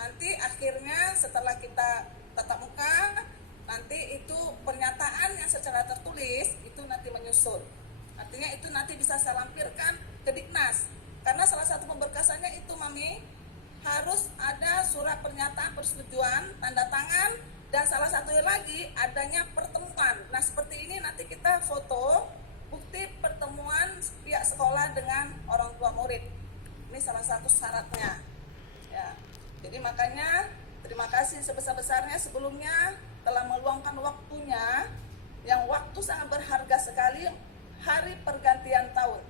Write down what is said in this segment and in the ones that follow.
Nanti akhirnya setelah kita tatap muka, nanti itu pernyataan yang secara tertulis itu nanti menyusul. Artinya itu nanti bisa saya lampirkan ke Diknas. Karena salah satu pemberkasannya itu Mami, harus ada surat pernyataan persetujuan, tanda tangan, dan salah satunya lagi adanya pertemuan. Nah seperti ini nanti kita foto bukti pertemuan pihak sekolah dengan orang tua murid. Ini salah satu syaratnya. Ya. Jadi makanya terima kasih sebesar-besarnya sebelumnya telah meluangkan waktunya yang waktu sangat berharga sekali, hari pergantian tahun,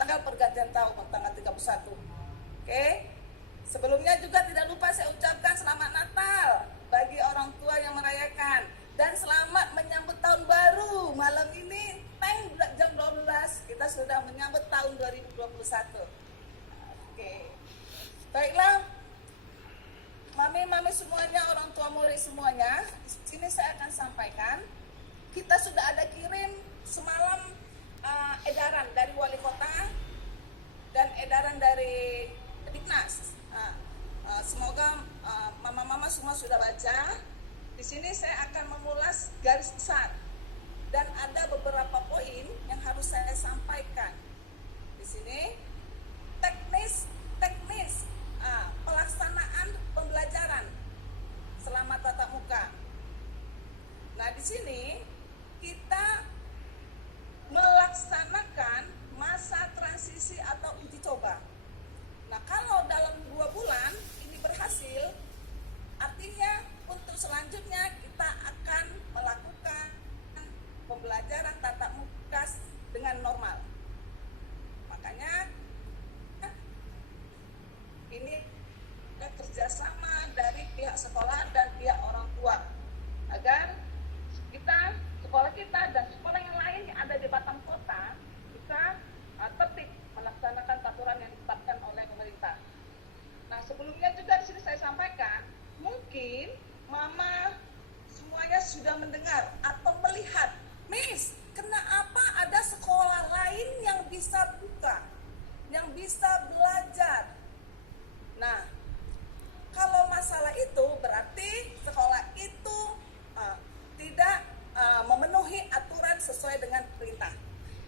tanggal pergantian tahun, tanggal 31. Oke. Sebelumnya juga tidak lupa saya ucapkan selamat Natal bagi orang tua yang merayakan dan selamat menyambut tahun baru. Malam ini jam 12 kita sudah menyambut tahun 2021. Oke. Baiklah. Mami semuanya, orang tua murid semuanya, di sini saya akan sampaikan, kita sudah ada kirim semalam edaran dari wali kota dan edaran dari Diknas. Semoga mama-mama semua sudah baca. Di sini saya akan mengulas garis besar dan ada beberapa poin yang harus saya sampaikan. Di sini teknis pelaksanaan pembelajaran selama tatap muka. Nah, di sini kita melaksanakan masa transisi atau uji coba. Nah, kalau dalam 2 bulan ini berhasil, artinya untuk selanjutnya kita akan melakukan pembelajaran tatap muka dengan normal. Makanya ini ada kerjasama dari pihak sekolah dan pihak orang tua agar kita, sekolah kita dan sekolah yang lain yang ada di Batam Kota bisa tertib melaksanakan peraturan yang ditetapkan oleh pemerintah. Nah sebelumnya juga di sini saya sampaikan, mungkin mama semuanya sudah mendengar atau melihat, Miss, kenapa ada sekolah lain yang bisa buka, yang bisa belajar? Nah, kalau masalah itu berarti sekolah itu tidak memenuhi aturan sesuai dengan perintah.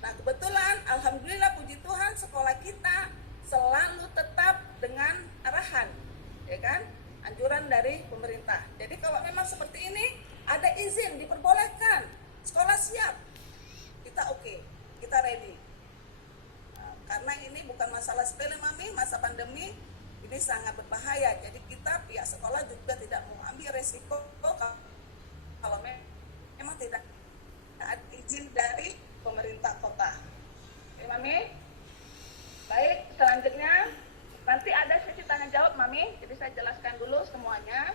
Nah, kebetulan alhamdulillah puji Tuhan sekolah kita selalu tetap dengan arahan, ya kan? Anjuran dari pemerintah. Jadi kalau memang seperti ini ada izin diperbolehkan, sekolah siap. Kita oke, kita ready. Karena ini bukan masalah sepele Mami, masa pandemi ini sangat berbahaya, jadi kita pihak sekolah juga tidak mau ambil resiko kalau memang tidak ada izin dari pemerintah kota. Oke Mami, baik selanjutnya nanti ada sesi tanya jawab Mami, jadi saya jelaskan dulu semuanya.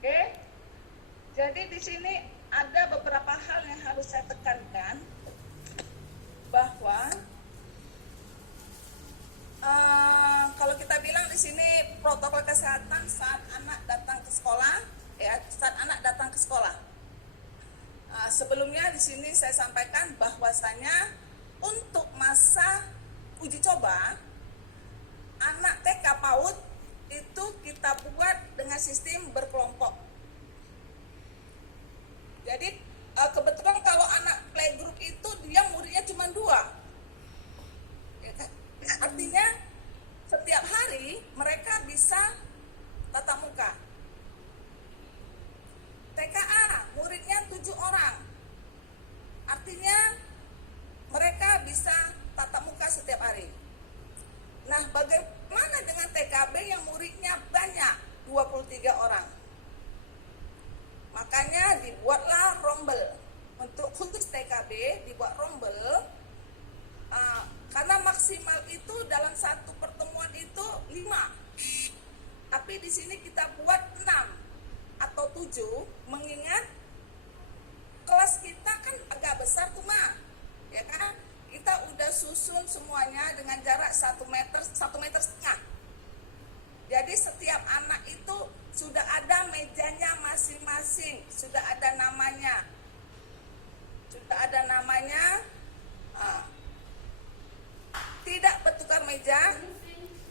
Oke, jadi di sini ada beberapa hal yang harus saya tekankan bahwa kalau kita bilang di sini protokol kesehatan saat anak datang ke sekolah, ya saat anak datang ke sekolah. Sebelumnya di sini saya sampaikan bahwasanya untuk masa uji coba anak TK PAUD itu kita buat dengan sistem berkelompok. Jadi kebetulan kalau anak playgroup itu dia muridnya cuma 2. Artinya setiap hari mereka bisa tatap muka. TKA muridnya 7 orang. Artinya mereka bisa tatap muka setiap hari. Nah, bagaimana dengan TKB yang muridnya banyak, 23 orang? Makanya dibuatlah rombel. Untuk khusus TKB dibuat rombel. Karena maksimal itu dalam satu pertemuan itu 5. Tapi di sini kita buat 6 atau 7, mengingat kelas kita kan agak besar tuh Ma. Ya kan? Kita udah susun semuanya dengan jarak 1 meter, 1,5 meter. Jadi setiap anak itu sudah ada mejanya masing-masing, sudah ada namanya. Tidak bertukar meja.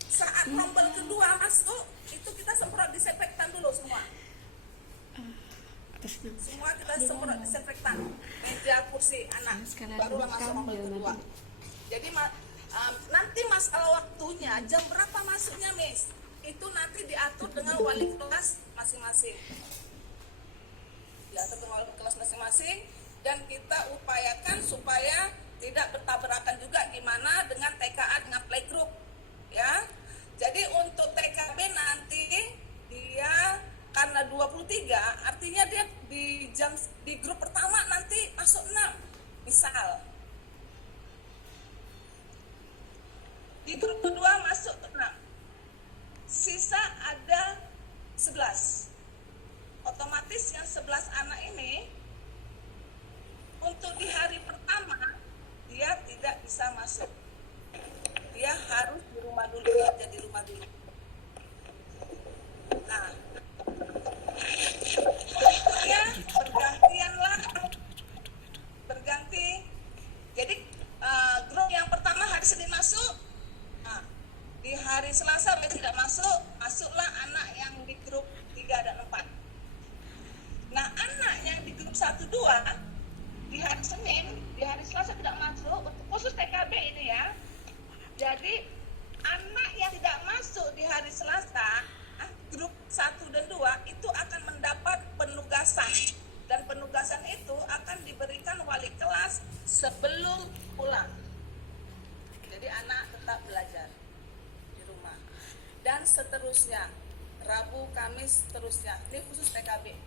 Saat rombel kedua masuk itu kita semprot disinfektan dulu semua. Semua kita semprot disinfektan. Meja, kursi anak. Barulah masuk mobil kedua. Jadi nanti masalah waktunya, jam berapa masuknya, Miss? Itu nanti diatur dengan wali kelas masing-masing. Diatur dengan wali kelas masing-masing, dan kita upayakan supaya tidak bertabrakan juga gimana dengan TKA dengan playgroup, ya. Jadi untuk TKB nanti dia karena 23, artinya dia di grup pertama nanti masuk 6, misal. Di grup kedua masuk 6. Sisa ada 11. Otomatis yang 11 anak ini untuk di hari pertama dia tidak bisa masuk. Dia harus di rumah dulu, kerja di rumah dulu. Nah, berikutnya berganti. Jadi grup yang pertama hari Senin masuk. Nah, di hari Selasa tidak masuk, masuklah anak yang di grup 3 dan 4. Nah, anak yang di grup 1, 2 di hari Senin, di hari Selasa tidak masuk, khusus TKB ini ya. Jadi anak yang tidak masuk di hari Selasa, grup 1 dan 2 itu akan mendapat penugasan. Dan penugasan itu akan diberikan wali kelas sebelum pulang. Jadi anak tetap belajar di rumah. Dan seterusnya, Rabu, Kamis, seterusnya. Ini khusus TKB.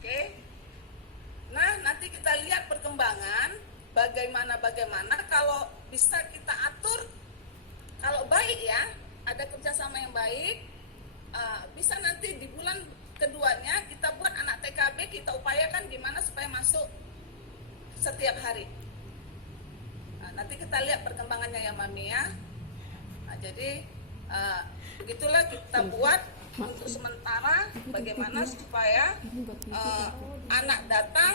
Oke. Nah, nanti kita lihat perkembangan bagaimana kalau bisa kita atur, kalau baik ya, ada kerjasama yang baik, bisa nanti di bulan keduanya kita buat anak TKB, kita upayakan gimana supaya masuk setiap hari. Nah, nanti kita lihat perkembangannya ya Mami ya. Nah, jadi begitulah kita buat untuk sementara bagaimana supaya anak datang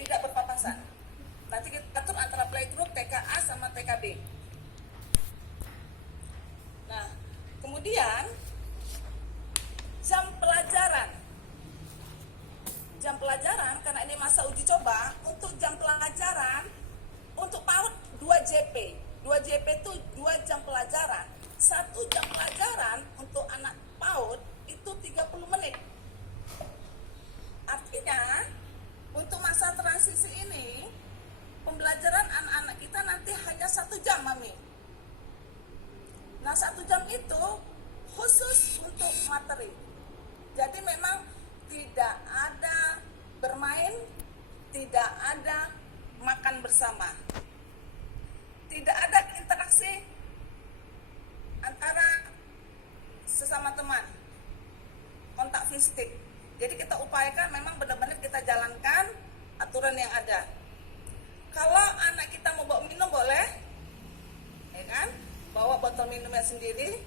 tidak berpapasan. Nanti kita atur antara playgroup TKA sama TKB. Nah, kemudian jam pelajaran karena ini masa uji coba, untuk jam pelajaran untuk PAUD 2 JP. 2 JP itu 2 jam pelajaran. 1 jam pelajaran untuk anak PAUD itu 30 menit. Artinya untuk masa transisi ini pembelajaran anak-anak kita nanti hanya 1 jam, Mami. Nah, 1 jam itu khusus untuk materi. Jadi memang tidak ada bermain, tidak ada makan bersama, tidak ada interaksi antara sesama teman, kontak fisik. Jadi kita upayakan memang benar-benar kita jalankan aturan yang ada. Kalau anak kita mau bawa minum boleh, ya kan? Bawa botol minumnya sendiri,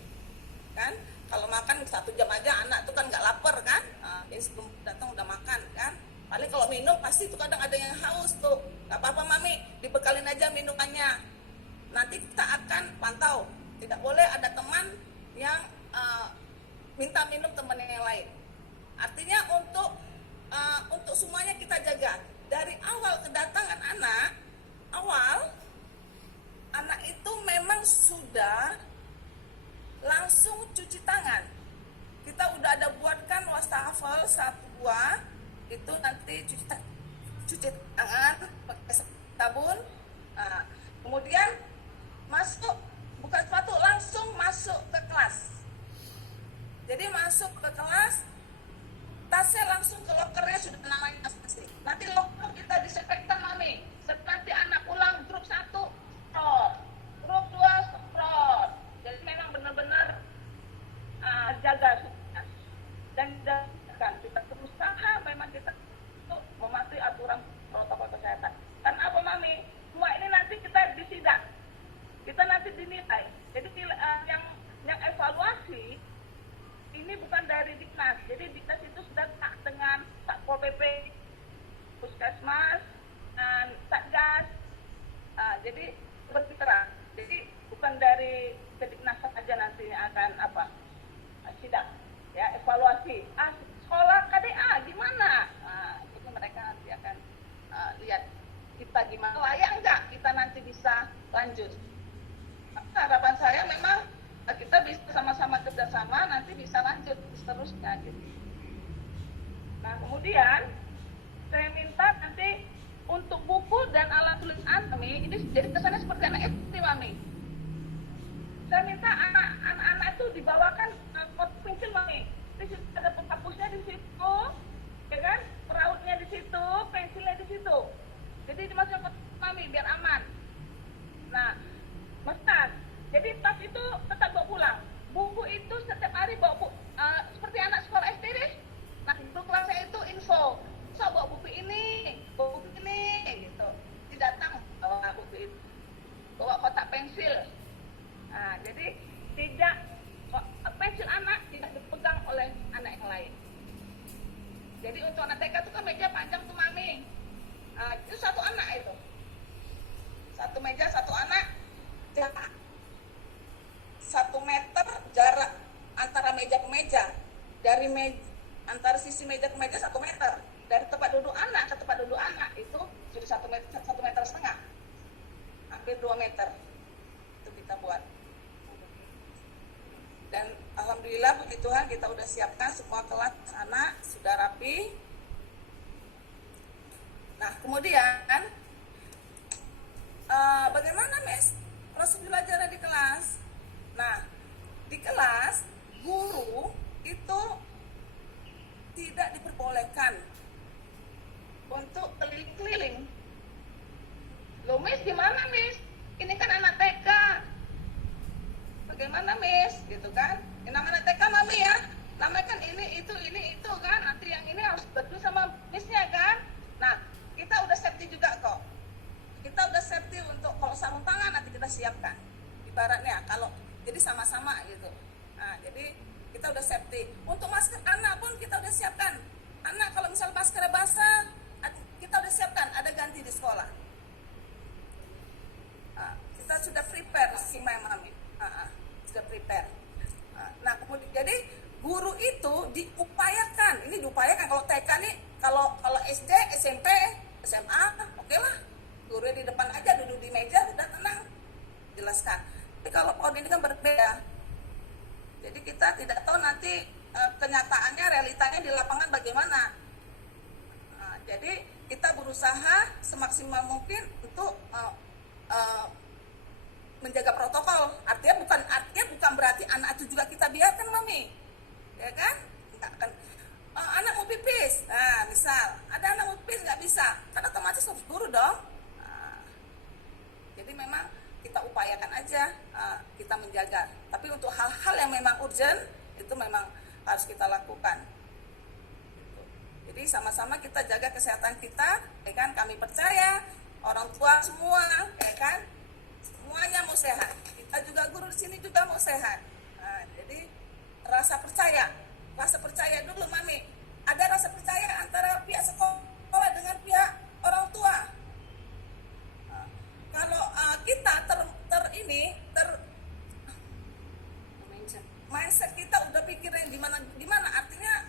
kan? Kalau makan 1 jam aja anak tuh kan nggak lapar kan? Jadi sebelum datang udah makan kan? Paling kalau minum pasti tuh kadang ada yang haus tuh. Gak apa-apa Mami, dibekalin aja minumannya. Nanti kita akan pantau. Tidak boleh ada teman yang minta minum teman yang lain. Artinya untuk semuanya kita jaga. Dari awal kedatangan anak itu memang sudah langsung cuci tangan. Kita udah ada buatkan wastafel 1 buah, itu nanti cuci tangan pakai sabun. Kemudian masuk, buka sepatu, langsung masuk ke kelas. Jadi masuk ke kelas, tasnya langsung ke lokernya, sudah namanya masing-masing. Nanti loker kita disinfektan Mami. Nanti anak pulang grup 1 semprot, grup 2 semprot. Jadi memang benar-benar jaga dan kita berusaha memang kita untuk mematuhi aturan protokol kesehatan. Dan apa Mami? Semua ini nanti kita disidak, kita nanti dinilai. Jadi yang evaluasi ini bukan dari Diknas. Jadi Diknas itu sudah dengan Satpol PP, Puskesmas, dan Satgas, jadi berpikir. Jadi bukan dari kedinasan aja nantinya akan sidang, ya evaluasi. Sekolah KDA gimana? Itu mereka nanti akan lihat kita gimana, layak enggak kita nanti bisa lanjut. Harapan saya memang kita bisa sama-sama kerjasama, nanti bisa lanjut seterusnya gitu. Nah kemudian saya minta nanti untuk buku dan alat tulis Mami, ini jadi kesannya seperti anak SD Mami. Saya minta anak-anak itu dibawakan kotak pensil Mami. Di situ ada penghapusnya di situ, ya kan? Perautnya di situ, pensilnya di situ. Jadi dimasukkan kotak Mami biar aman. Nah, Mas, jadi tas itu tetap bawa pulang. Buku itu setiap hari bawa seperti anak sekolah SD deh. Nah, itu kelasnya itu info. So, bawa buku ini gitu. Tidak datang bawa buku itu. Bawa kotak pensil. Nah, jadi tidak pensil anak tidak dipegang oleh anak yang lain. Jadi untuk anak TK itu kan meja panjang tuh Mami. Itu satu anak itu. Satu meja, satu anak. Jarak 1 meter jarak antara meja ke meja. Dari antara sisi meja ke meja 1 meter. Dari tempat duduk anak ke tempat duduk anak itu sudah 1 meter setengah. Hampir 2 meter. Itu kita buat. Dan alhamdulillah puji Tuhan kita udah siapkan semua kelas anak sudah rapi. Nah kemudian bagaimana Miss proses belajar di kelas? Nah di kelas guru itu tidak diperbolehkan untuk keliling-keliling. Loh Miss gimana Miss? Ini kan anak TK. Bagaimana Miss? Gitu kan? Ini nama anak TK Mami ya. Namanya kan ini itu kan. Nanti yang ini harus berdua sama Missnya kan. Nah kita udah safety juga kok. Kita udah safety untuk kalau sarung tangan nanti kita siapkan. Ibaratnya kalau jadi sama-sama gitu. Nah jadi kita udah safety. Untuk masker anak pun kita udah siapkan. Anak kalau misal maskernya basah, kita udah siapkan. Ada ganti di sekolah. Kita sudah prepare si Mami. Sudah prepare. Nah kemudian jadi guru itu diupayakan. Ini diupayakan kalau TK nih, kalau SD, SMP, SMA, oke lah. Guru di depan aja duduk di meja udah tenang jelaskan. Tapi kalau PAUD ini kan berbeda. Jadi kita tidak tahu nanti kenyataannya, realitanya di lapangan bagaimana. Jadi kita berusaha semaksimal mungkin untuk menjaga protokol. Artinya bukan berarti anak itu juga kita biarkan Mami, ya kan? Enggak kan? Anak mau pipis, nah misal ada anak mau pipis nggak bisa, karena otomatis harus guru dong. Jadi memang kita upayakan aja kita menjaga. Tapi untuk hal-hal yang memang urgent itu memang harus kita lakukan. Jadi sama-sama kita jaga kesehatan kita, ya kan? Kami percaya orang tua semua, ya kan? Semuanya mau sehat. Kita juga guru di sini juga mau sehat. Jadi rasa percaya dulu Mami. Ada rasa percaya antara pihak sekolah dengan pihak orang tua. Kalau kita mindset kita udah pikirin di mana artinya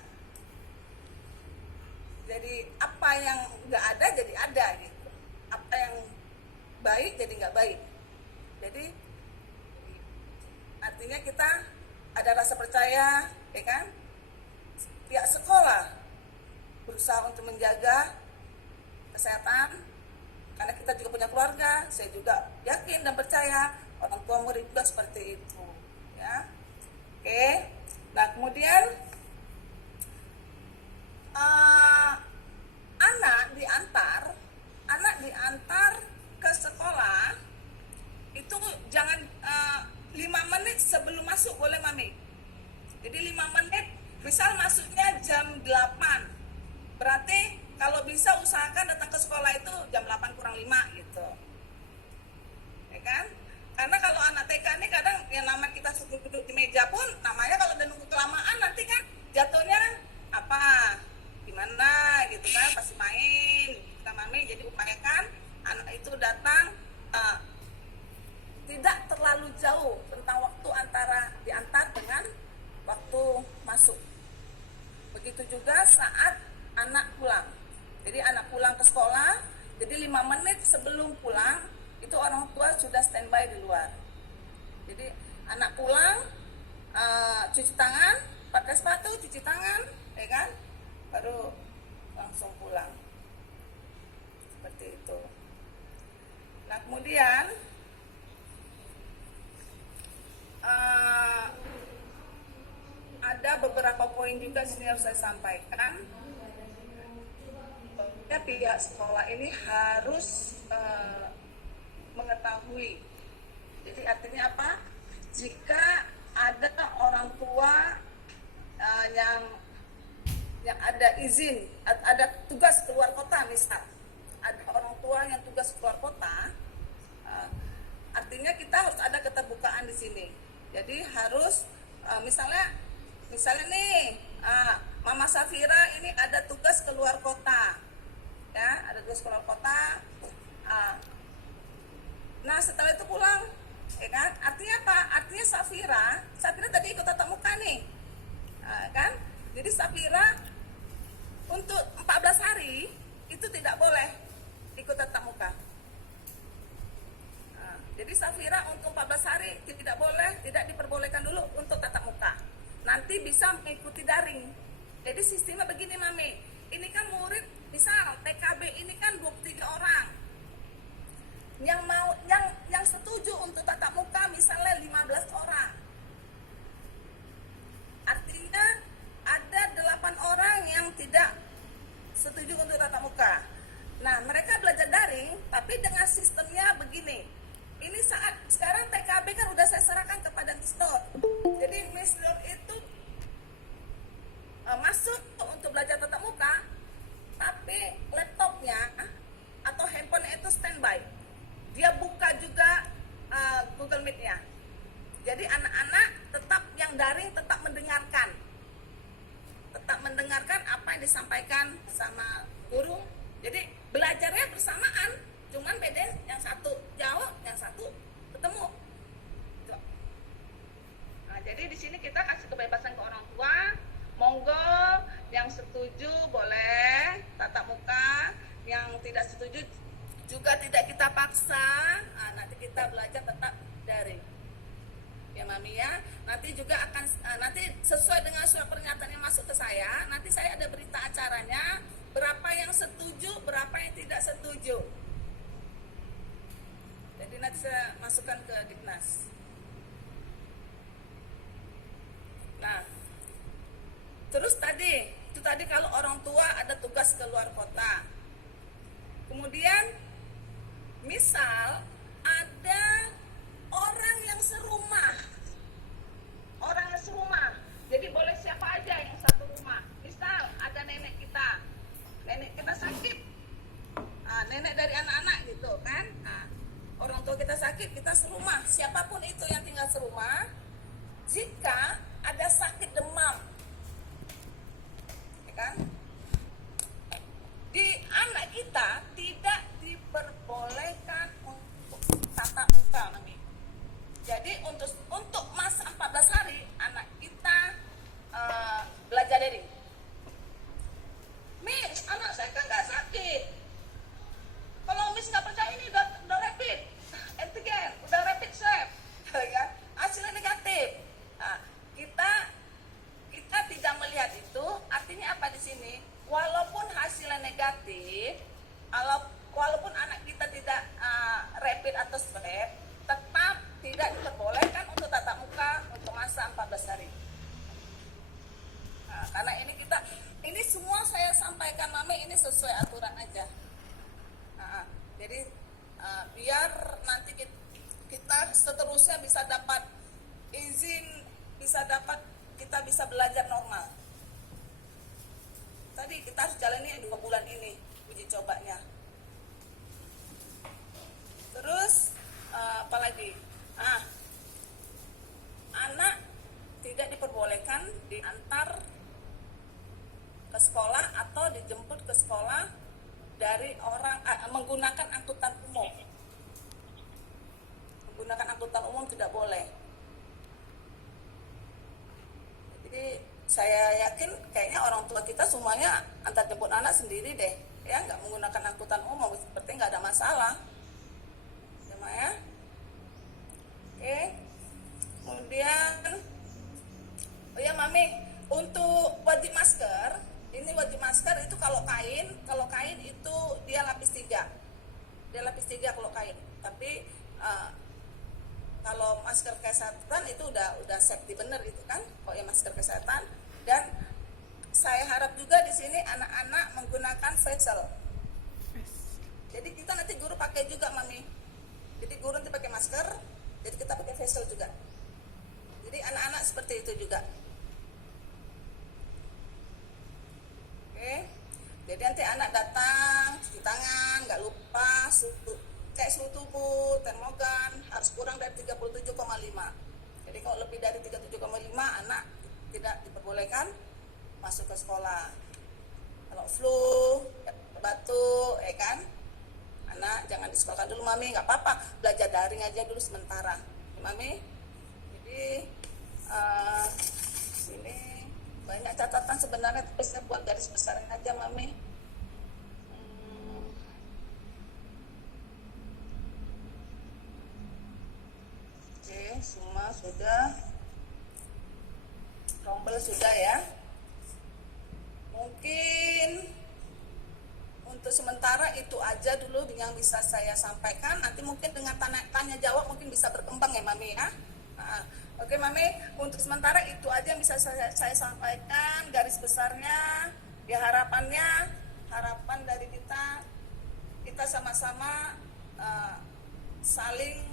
jadi apa yang nggak ada jadi ada gitu, apa yang baik jadi nggak baik. Jadi artinya kita ada rasa percaya, ya kan? Pihak sekolah berusaha untuk menjaga kesehatan, karena kita juga punya keluarga. Saya juga yakin dan percaya orang tua murid juga seperti itu, ya. Oke. Nah kemudian anak diantar ke sekolah itu jangan 5 menit sebelum masuk boleh Mami. Jadi 5 menit, misal masuknya jam 8, berarti kalau bisa usahakan datang ke sekolah itu jam 8 kurang 5 gitu, ya kan? Karena kalau anak TK ini kadang yang namanya kita suruh duduk di meja pun, namanya kalau udah nunggu kelamaan nanti kan jatuhnya apa, gimana gitu kan, pasti main kita Mami. Jadi upayakan anak itu datang Begitu juga saat anak pulang. Jadi anak pulang ke sekolah, jadi 5 menit sebelum pulang itu orang tua sudah standby di luar. Jadi anak pulang, cuci tangan, pakai sepatu, cuci tangan, ya kan, baru langsung pulang. Seperti itu. Nah kemudian ada beberapa poin juga sini harus saya sampaikan. Ya, pihak sekolah ini harus mengetahui. Jadi artinya apa? Jika ada orang tua yang ada izin, ada tugas keluar kota, misal ada orang tua yang tugas keluar kota, artinya kita harus ada keterbukaan di sini. Jadi harus misalnya nih Mama Safira ini ada tugas keluar kota, ya, ada tugas keluar kota. Nah setelah itu pulang, ya kan? Artinya apa? Artinya Safira tadi ikut tatap muka nih, kan? Jadi Safira untuk 14 hari itu tidak boleh ikut tatap muka. Jadi Safira untuk 14 hari tidak diperbolehkan dulu untuk tatap muka. Nanti bisa mengikuti daring. Jadi sistemnya begini Mami, ini kan murid, misal TKB ini kan 23 orang. Yang setuju untuk tatap muka misalnya 15 orang. Artinya ada 8 orang yang tidak setuju untuk tatap muka. Nah, mereka belajar daring tapi dengan sistemnya begini. Ini saat sekarang TKB kan udah saya serahkan kepada Misdor. Jadi Misdor itu masuk untuk belajar tatap muka, tapi laptopnya atau handphonenya itu standby. Dia buka juga Google Meet-nya. Jadi anak-anak tetap yang daring tetap mendengarkan apa yang disampaikan sama guru. Jadi belajarnya bersamaan, cuman beda yang satu jauh, yang satu ketemu. Nah, jadi di sini kita kasih kebebasan ke orang tua. Monggo yang setuju boleh tatap muka, yang tidak setuju juga tidak kita paksa. Nah, nanti kita belajar tetap daring. Ya Mami ya, nanti juga akan nanti sesuai dengan surat pernyataan yang masuk ke saya, nanti saya ada berita acaranya, berapa yang setuju, berapa yang tidak setuju. Jadi nanti saya masukkan ke Diknas. Nah, terus tadi kalau orang tua ada tugas keluar kota. Kemudian misal ada orang yang serumah. Jadi boleh siapa aja yang satu rumah. Misal ada nenek kita sakit. Nenek dari anak-anak gitu kan. Orang tua kita sakit, kita serumah. Siapapun itu yang tinggal serumah, jika ada sakit demam, ya kan? Di anak kita tidak diperbolehkan untuk tatap muka, Mami. Jadi untuk masa 14 hari anak kita belajar daring. Miss, anak saya kan nggak sakit. Kalau Miss nggak percaya, ini udah rapid antigen, udah rapid swab, ya, hasilnya negatif. Nah, kita tidak melihat itu. Artinya apa di sini? Walaupun hasilnya negatif, walaupun anak kita tidak rapid atau swab, tetap tidak diperbolehkan untuk tatap muka untuk masa 14 hari. Nah, karena ini semua saya sampaikan Mami, ini sesuai aturan aja. Jadi biar nanti kita seterusnya bisa dapat izin, kita bisa belajar normal. Tadi kita harus jalani 2 bulan ini uji cobanya. Terus apalagi? Anak tidak diperbolehkan diantar ke sekolah atau dijemput ke sekolah dari orang menggunakan angkutan umum. Menggunakan angkutan umum tidak boleh. Jadi saya yakin kayaknya orang tua kita semuanya antar jemput anak sendiri deh, ya nggak menggunakan angkutan umum, seperti nggak ada masalah, ya Mak ya. Oke, kemudian oh ya Mami, untuk wajib masker, ini wajib masker itu kalau kain itu dia lapis 3, kalau kain, tapi kalau masker kesehatan itu udah safety bener gitu kan, kalau ya masker kesehatan. Dan saya harap juga di sini anak-anak menggunakan facial. Jadi kita nanti guru pakai juga Mami. Jadi guru nanti pakai masker, jadi kita pakai facial juga. Jadi anak-anak seperti itu juga. Oke. Jadi nanti anak datang cuci tangan, nggak lupa cek suhu tubuh, termogan harus kurang dari 37,5. Jadi kalau lebih dari 37,5 anak tidak diperbolehkan masuk ke sekolah. Kalau flu, batuk, kan, anak jangan disekolahkan dulu Mami, nggak apa-apa, belajar daring aja dulu sementara, Mami. Jadi sini banyak catatan sebenarnya, tapi saya buat garis besarin aja Mami. Semua sudah, rombel sudah ya. Mungkin untuk sementara itu aja dulu yang bisa saya sampaikan. Nanti mungkin dengan tanya jawab mungkin bisa berkembang ya Mami ya. Oke Mami, untuk sementara itu aja yang bisa saya sampaikan garis besarnya. Ya harapan dari kita sama-sama saling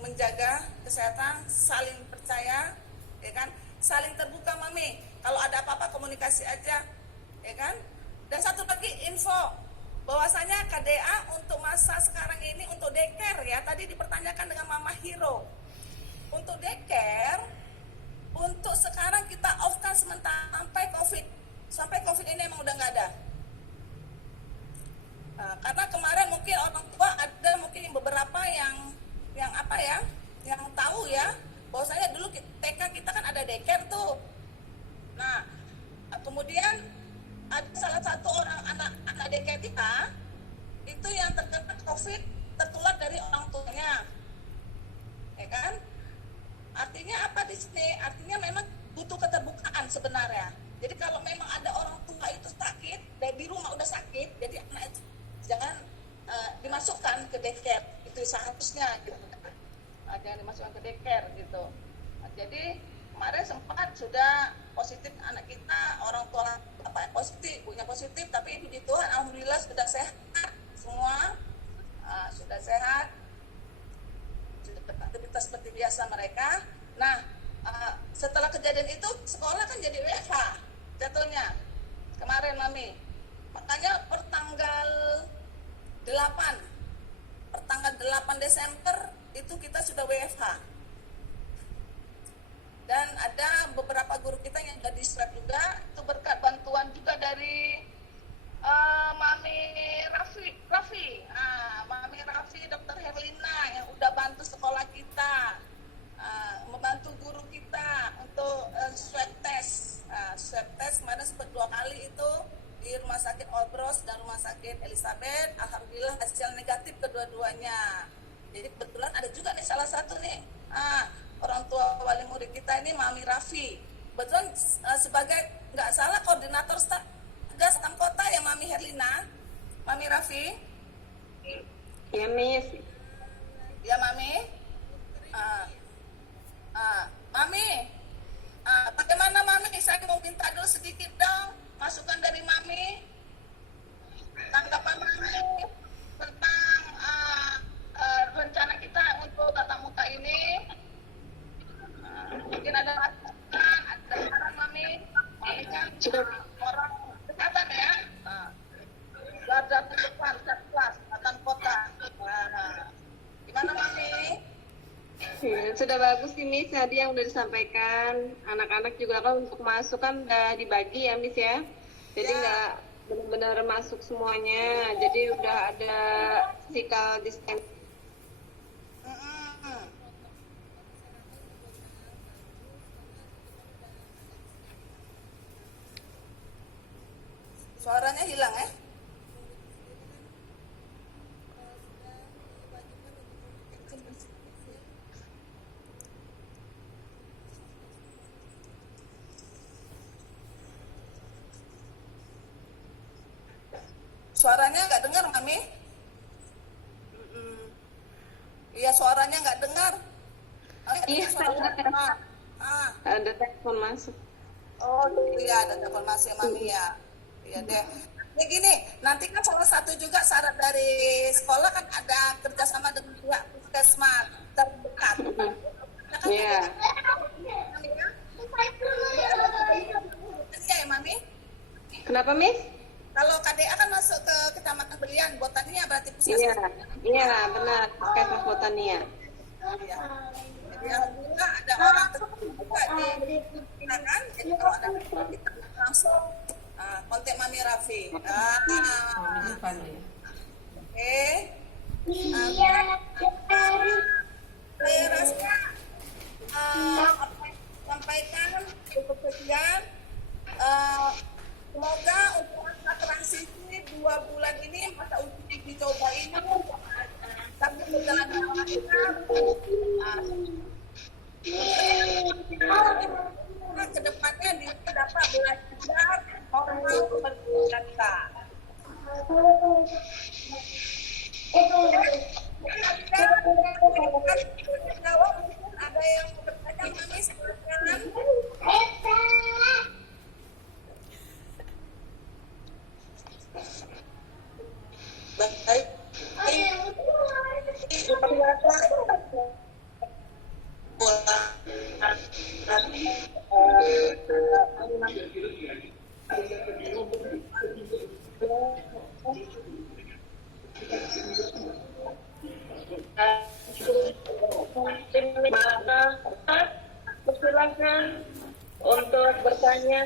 menjaga kesehatan, saling percaya, ya kan, saling terbuka Mami. Kalau ada apa-apa komunikasi aja, ya kan. Dan satu lagi info bahwasanya KDA untuk masa sekarang ini untuk daycare ya, tadi dipertanyakan dengan Mama Hiro. Untuk daycare, untuk sekarang kita off-kan sementara sampai COVID ini emang udah nggak ada. Karena kemarin mungkin orang tua ada mungkin beberapa yang apa ya, yang tahu ya, bahwasanya dulu TK kita kan ada daycare tuh. Nah, kemudian ada salah satu orang anak daycare kita itu yang terkena COVID tertular dari orang tuanya, ya kan? Artinya apa di sini? Artinya memang butuh keterbukaan sebenarnya. Jadi kalau memang ada orang tua itu sakit, dari di rumah udah sakit, jadi anak itu jangan dimasukkan ke daycare, itu seharusnya gitu. Jangan dimasukkan ke daycare gitu. Jadi kemarin sempat sudah positif anak kita, orang tua positif, punya positif, tapi puji Tuhan alhamdulillah sudah sehat semua, sudah sehat, sudah beraktivitas seperti biasa mereka. Nah, setelah kejadian itu sekolah kan jadi WFH jatuhnya kemarin Mami. Makanya pertanggal 8 Desember itu kita sudah WFH. Dan ada beberapa guru kita yang sudah di-swab juga, itu berkat bantuan juga dari Mami Raffi, Mami Raffi, Dr. Herlina yang udah bantu sekolah kita, membantu guru kita untuk swab test. Swab test kemarin sempat 2 kali itu di Rumah Sakit Olbros dan Rumah Sakit Elizabeth. Alhamdulillah hasil negatif kedua-duanya. Jadi kebetulan ada juga nih salah satu nih orang tua wali murid kita ini Mami Raffi. Kebetulan sebagai nggak salah koordinator Satgas Tam Kota ya Mami Herlina, Mami Raffi. Ya Miss. Ya Mami. Mami, bagaimana Mami? Saya mau minta dulu sedikit dong masukan dari Mami. Tanggapan Mami tentang rencana kita untuk tatap muka ini. Mungkin ada masukan, ada saran Mami. Mami kan orang kesehatan ya. Garda terdepan Satgas Tam Kota. Gimana Mami? Ya, sudah bagus sih Miss, tadi yang udah disampaikan. Anak-anak juga kan untuk masuk kan udah dibagi ya Miss ya. Jadi nggak benar-benar masuk semuanya. Jadi udah ada physical distancing. Suaranya hilang ya? Suaranya nggak dengar, Mami? Iya, suaranya nggak dengar. Iya, Suara. Ah. ada telepon masuk. Oh iya, ada telepon masih Mami ya. Iya deh. Ya gini, nanti kan salah satu juga syarat dari sekolah kan ada kerjasama dengan pihak puskesmas terdekat. Iya. Iya ya Mami. Kenapa, Miss? Kalau KDA kan masuk ke Kecamatan Belian, Botania berarti Iya, puskesmas. iya benar. Puskesmas Botania. Iya. Jadi alhamdulillah ada orang terdekat juga di kita kan. Jadi kalau ada kita langsung kontak Mami Raffi. Oke. Saya rasa sampaikan cukup sekian. Semoga untuk masa transisi 2 bulan ini, masa uji coba ini sambil berjalan dengan lancar. Kedepannya bisa dapat belajar normal berbiasa. Ada yang bertanya, Mami, silakan. Baik. Silakan untuk bertanya.